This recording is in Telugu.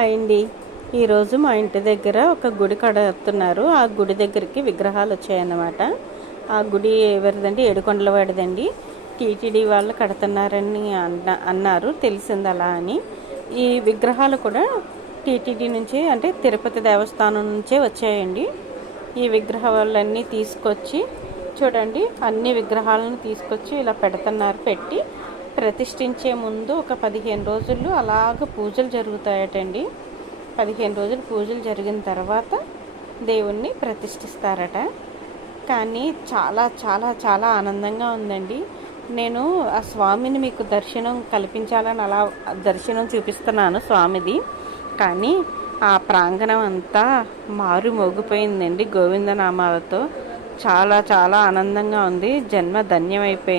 హాయ్ అండి. ఈరోజు మా ఇంటి దగ్గర ఒక గుడి కడుతున్నారు. ఆ గుడి దగ్గరికి విగ్రహాలు వచ్చాయన్నమాట. ఆ గుడి ఎవరిదండి? ఏడుకొండలవాడిదండి. టీటీడీ వాళ్ళు కడుతున్నారని అన్నారు, తెలిసింది అలా అని. ఈ విగ్రహాలు కూడా టీటీడీ నుంచి, అంటే తిరుపతి దేవస్థానం నుంచే వచ్చాయండి. ఈ విగ్రహాలన్నీ తీసుకొచ్చి చూడండి, అన్ని విగ్రహాలను తీసుకొచ్చి ఇలా పెడుతున్నారు. పెట్టి ప్రతిష్ఠించే ముందు ఒక 15 రోజులు అలాగ పూజలు జరుగుతాయటండి. 15 రోజులు పూజలు జరిగిన తర్వాత దేవుణ్ణి ప్రతిష్ఠిస్తారట. కానీ చాలా చాలా చాలా ఆనందంగా ఉందండి. నేను ఆ స్వామిని మీకు దర్శనం కల్పించాలని అలా దర్శనం చూపిస్తున్నాను స్వామిది. కానీ ఆ ప్రాంగణం అంతా మారు మోగిపోయిందండి గోవిందనామాలతో. చాలా చాలా ఆనందంగా ఉంది. జన్మ ధన్యమైపోయింది.